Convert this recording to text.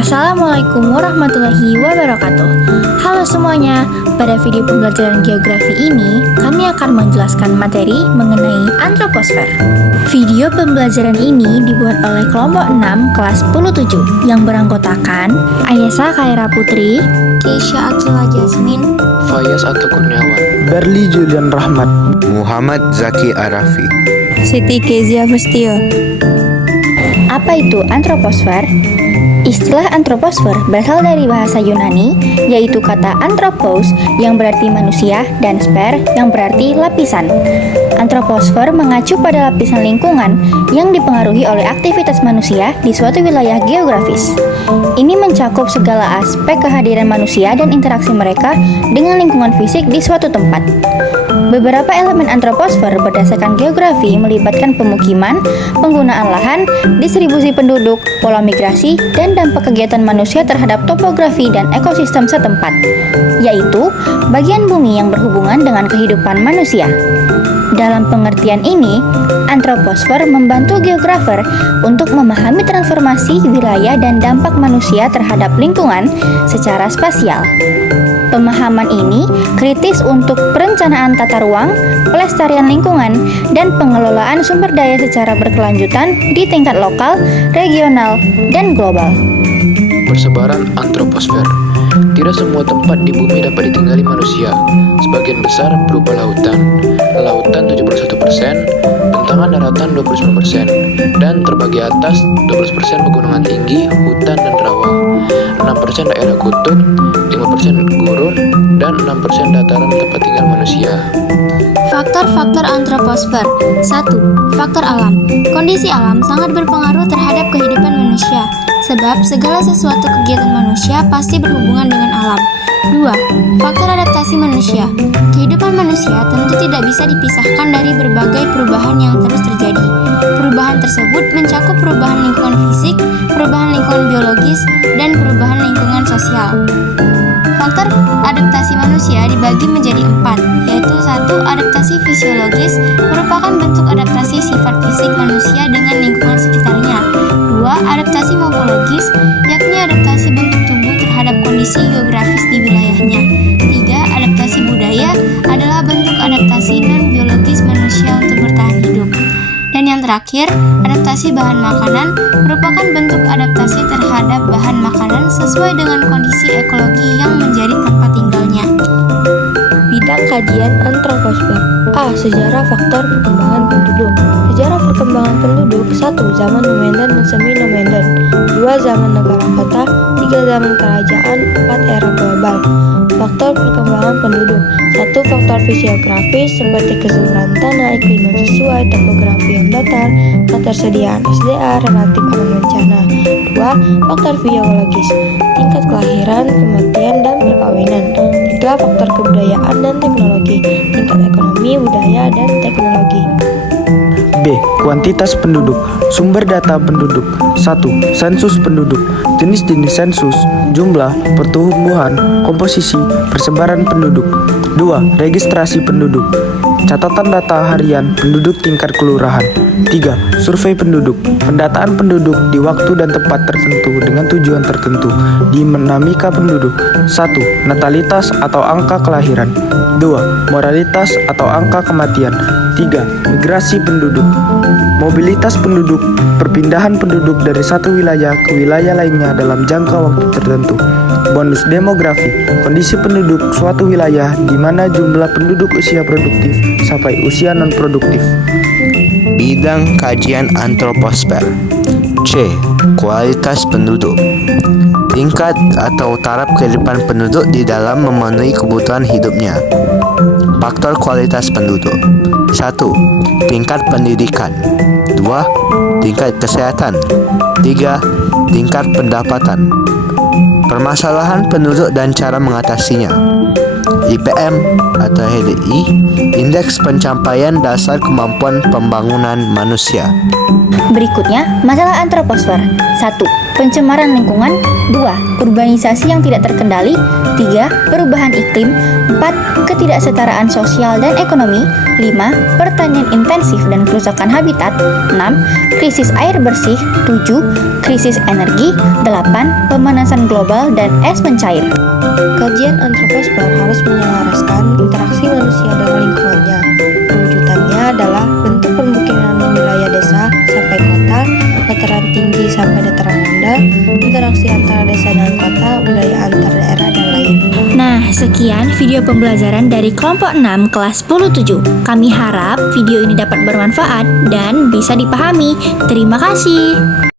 Assalamualaikum warahmatullahi wabarakatuh. Halo semuanya, pada video pembelajaran geografi ini kami akan menjelaskan materi mengenai antroposfer. Video pembelajaran ini dibuat oleh kelompok 6 kelas 10-7 yang beranggotakan Ayesa Khaira Putri, Keisha Atila Jasmine, Fayaz Atau Kurniawan, Berli Julian Rahmat, Muhammad Zaki Arafi, Siti Kezia Fustio. Apa itu antroposfer? Istilah antroposfer berasal dari bahasa Yunani, yaitu kata anthropos yang berarti manusia dan sfer yang berarti lapisan. Antroposfer mengacu pada lapisan lingkungan yang dipengaruhi oleh aktivitas manusia di suatu wilayah geografis. Ini mencakup segala aspek kehadiran manusia dan interaksi mereka dengan lingkungan fisik di suatu tempat. Beberapa elemen antroposfer berdasarkan geografi melibatkan pemukiman, penggunaan lahan, distribusi penduduk, pola migrasi, dan dampak kegiatan manusia terhadap topografi dan ekosistem setempat, yaitu bagian bumi yang berhubungan dengan kehidupan manusia. Dalam pengertian ini, antroposfer membantu geografer untuk memahami transformasi wilayah dan dampak manusia terhadap lingkungan secara spasial. Pemahaman ini kritis untuk perencanaan tata ruang, pelestarian lingkungan, dan pengelolaan sumber daya secara berkelanjutan di tingkat lokal, regional, dan global. persebaran antroposfer. Tidak semua tempat di bumi dapat ditinggali manusia. Sebagian besar berupa lautan. Lautan 71%, bentangan daratan 29%, dan terbagi atas 12% pegunungan tinggi, hutan dan rawa, 6% daerah kutub, 5% gurun, dan 6% dataran tempat tinggal manusia. Faktor-faktor antroposfer. 1. Faktor alam. Kondisi alam sangat berpengaruh terhadap kehidupan manusia, sebab segala sesuatu kegiatan manusia pasti berhubungan dengan alam. 2. Faktor adaptasi manusia. Kehidupan manusia tentu tidak bisa dipisahkan dari berbagai perubahan yang terus terjadi. Perubahan tersebut mencakup perubahan lingkungan fisik, perubahan lingkungan biologis, dan perubahan lingkungan sosial. Faktor adaptasi manusia dibagi menjadi 4, yaitu 1. Adaptasi fisiologis merupakan bentuk adaptasi sifat fisik manusia dengan lingkungan sekitarnya. 2. Adaptasi morfologis, yakni adaptasi bentuk tubuh terhadap kondisi geografis di wilayahnya. 3. Adaptasi budaya adalah bentuk adaptasi non-biologis manusia untuk bertahan hidup. Dan yang terakhir, adaptasi bahan makanan merupakan bentuk adaptasi terhadap bahan makanan sesuai dengan kondisi ekologi yang menjadi tempat tinggalnya. Bidang kajian antroposfer. A. Sejarah faktor perkembangan penduduk. Sejarah perkembangan penduduk. 1. Zaman Nomaden dan semi-Nomaden. 2. Zaman negara kota. 3. Zaman kerajaan. 4. Era global. Faktor perkembangan penduduk. 1. Faktor fisiografis seperti kesuburan tanah, iklim yang sesuai, topografi yang datar, ketersediaan SDA, relatif aman bencana. 2. Faktor biologis, tingkat kelahiran, kematian, dan perkawinan. 3. Faktor kebudayaan dan teknologi, tingkat ekonomi, budaya, dan teknologi. B. Kuantitas penduduk. Sumber data penduduk. 1. Sensus penduduk. Jenis-jenis sensus, jumlah, pertumbuhan, komposisi, persebaran penduduk. 2. Registrasi penduduk. Catatan data harian penduduk tingkat kelurahan. 3. Survei penduduk. Pendataan penduduk di waktu dan tempat tertentu dengan tujuan tertentu. Dinamika penduduk. 1. Natalitas atau angka kelahiran. 2. Moralitas atau angka kematian. 3. Migrasi penduduk. Mobilitas penduduk, perpindahan penduduk dari satu wilayah ke wilayah lainnya dalam jangka waktu tertentu. Bonus demografi, kondisi penduduk suatu wilayah di mana jumlah penduduk usia produktif sampai usia non-produktif. Bidang kajian antroposfer. C. Kualitas penduduk. Tingkat atau taraf kehidupan penduduk di dalam memenuhi kebutuhan hidupnya. Faktor kualitas penduduk. 1. Tingkat pendidikan. 2. Tingkat kesehatan. 3. Tingkat pendapatan. Permasalahan penduduk dan cara mengatasinya. IPM atau HDI, Indeks Pencapaian Dasar Kemampuan Pembangunan Manusia. Berikutnya, masalah antroposfer. 1. pencemaran lingkungan. 2. Urbanisasi yang tidak terkendali. 3. Perubahan iklim. 4. Ketidaksetaraan sosial dan ekonomi. 5. Pertanian intensif dan kerusakan habitat. 6. Krisis air bersih. 7. Krisis energi. 8. Pemanasan global dan es mencair. Kajian antroposfer harus menyelaraskan interaksi manusia dengan lingkungannya. Perwujudannya adalah bentuk pemukiman wilayah desa sampai kota, dataran tinggi sampai dataran rendah, interaksi antara desa dan kota, wilayah antar daerah, dan lain. Nah, sekian video pembelajaran dari kelompok 6 kelas 10-7. Kami harap video ini dapat bermanfaat dan bisa dipahami. Terima kasih.